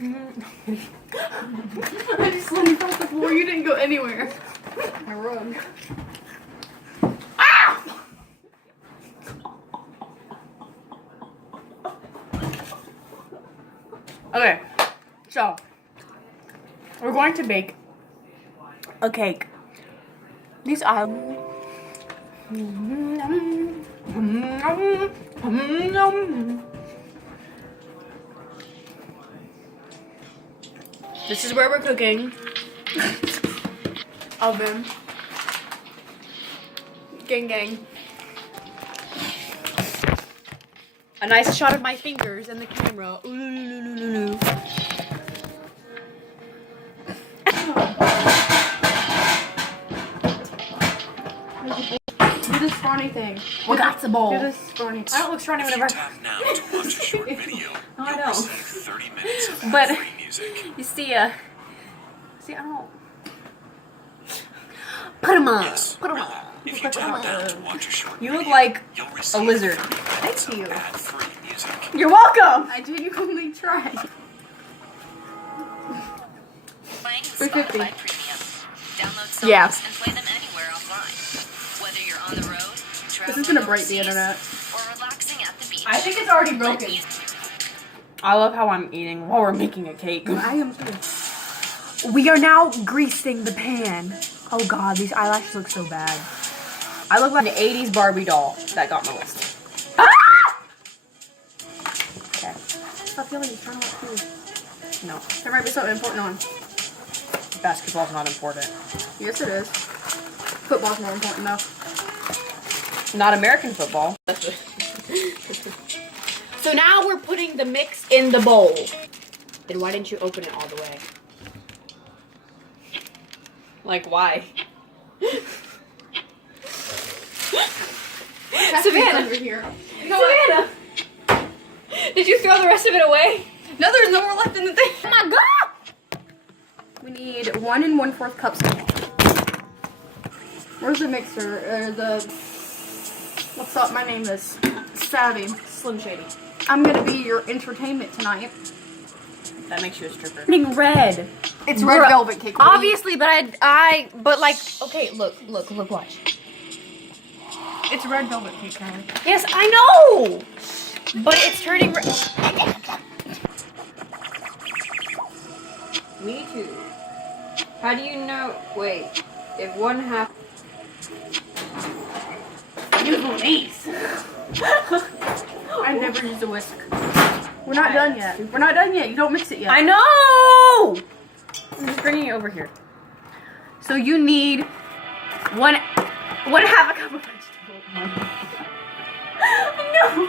I just slid across the floor. You didn't go anywhere. My rug. Ah! Okay, so we're going to bake a cake. These islands. This is where we're cooking. Oven. Gang gang. A nice shot of my fingers and the camera. Ooh. Do this scrawny thing. Well, that's a bowl. Do this scrawny. I don't look scrawny whenever. Tap now to watch a short video. No, I You'll don't. receive 30 minutes of But free music. you see, I don't. Put 'em on. Yes. Put 'em Really. on. If you tap down to watch a short You video, look like you'll a receive lizard. 30 Thank minutes of you. ad-free music. You're welcome. I genuinely tried. Playing with 350. Spotify Premium. Download songs Yeah. and play them anywhere offline. Whether you're on the road, This is gonna break the traveling internet. overseas, or relaxing at the beach. I think it's already broken. I love how I'm eating while we're making a cake. I am too. We are now greasing the pan. Oh god, these eyelashes look so bad. I look like an 80s Barbie doll that got molested. Ah! Okay. Stop yelling. You're trying to watch food. No, There might be something important on. basketball's not important. Yes, it is. Football's more important though. Not American football. So now we're putting the mix in the bowl. Then why didn't you open it all the way? Like, why? Savannah! Over here. Savannah! Did you throw the rest of it away? No, there's no more left in the thing. Oh my god! We need 1 1/4 cups. Where's the mixer? What's up? My name is Savvy. Slim Shady. I'm gonna be your entertainment tonight. That makes you a stripper. Turning red. It's red velvet cake. Obviously, but but like, okay, look, watch. It's red velvet cake, Karen. Yes, I know! But it's turning red. Me too. How do you know? Wait, if one half. Use a whisk. I never used a whisk. We're not done yet. We're not done yet. You don't mix it yet. I know! I'm just bringing it over here. So you need one half a cup of vegetable. No!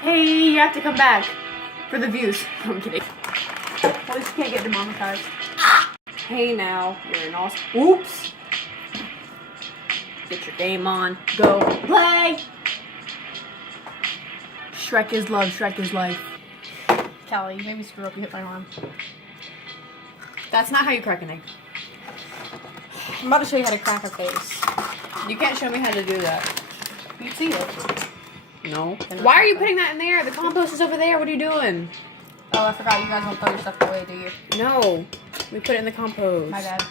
Hey, you have to come back for the views. I'm kidding. At least you can't get demonetized. Hey now, you're an awesome. Oops! Get your game on. Go play! Shrek is love, Shrek is life. Callie, you made me screw up. You hit my arm. That's not how you crack an egg. I'm about to show you how to crack a face. You can't show me how to do that. You see it. No. Why are you putting that in there? The compost is over there. What are you doing? Oh, I forgot. You guys don't throw your stuff away, do you? No. We put it in the compost. My bad.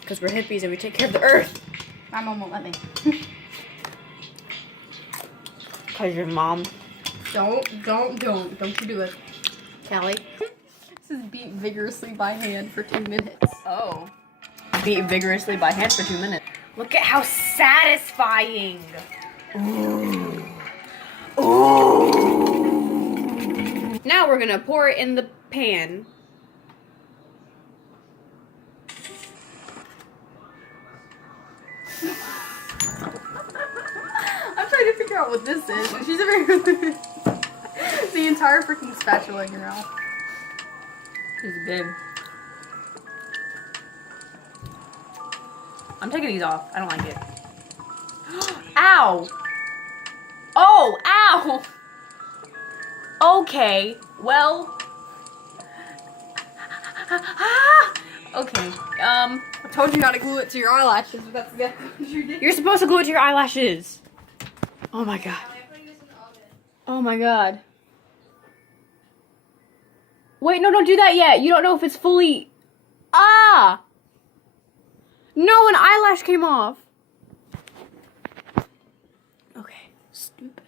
Because we're hippies and we take care of the earth. My mom won't let me. Because your mom. Don't you do it. Callie. This is beat vigorously by hand for 2 minutes. Oh. Beat vigorously by hand for 2 minutes. Look at how satisfying. Ooh. Ooh. Now we're gonna pour it in the pan. I'm trying to figure out what this is. And she's over here with the entire freaking spatula in your mouth. She's big. I'm taking these off. I don't like it. Ow! Oh, ow! Okay, well. Okay, I told you not to glue it to your eyelashes, but that's exactly what you did. you're supposed to glue it to your eyelashes. Oh my god. Oh my god. Wait, no, don't do that yet. You don't know if it's fully... Ah! No, an eyelash came off. Okay, stupid.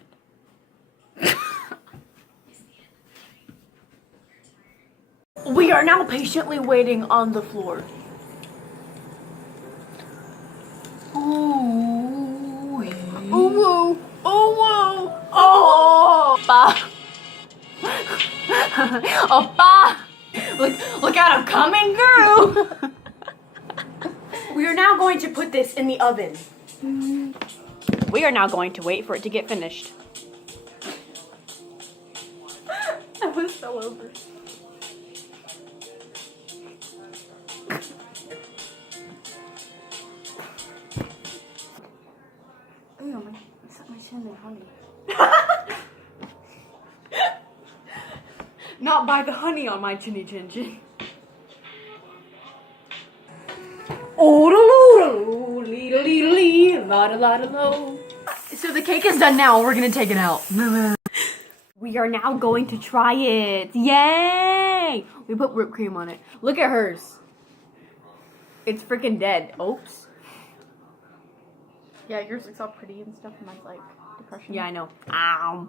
We are now patiently waiting on the floor. Ooh. Oh, whoa. Oh, whoa. Oh, Oppa. Oppa. Look out, I'm coming, girl. We are now going to put this in the oven. We are now going to wait for it to get finished. I almost fell over. Ooh, I set my chin in honey. Not by the honey on my chinny chin chin. So the cake is done now. We're gonna take it out. We are now going to try it. Yay! We put whipped cream on it. Look at hers. It's freaking dead. Oops. Yeah, yours looks all pretty and stuff, and mine's like depression. Yeah, I know. Ow.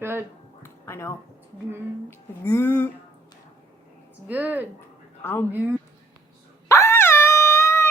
Good. I know. Mm. Good. It's good. Ow.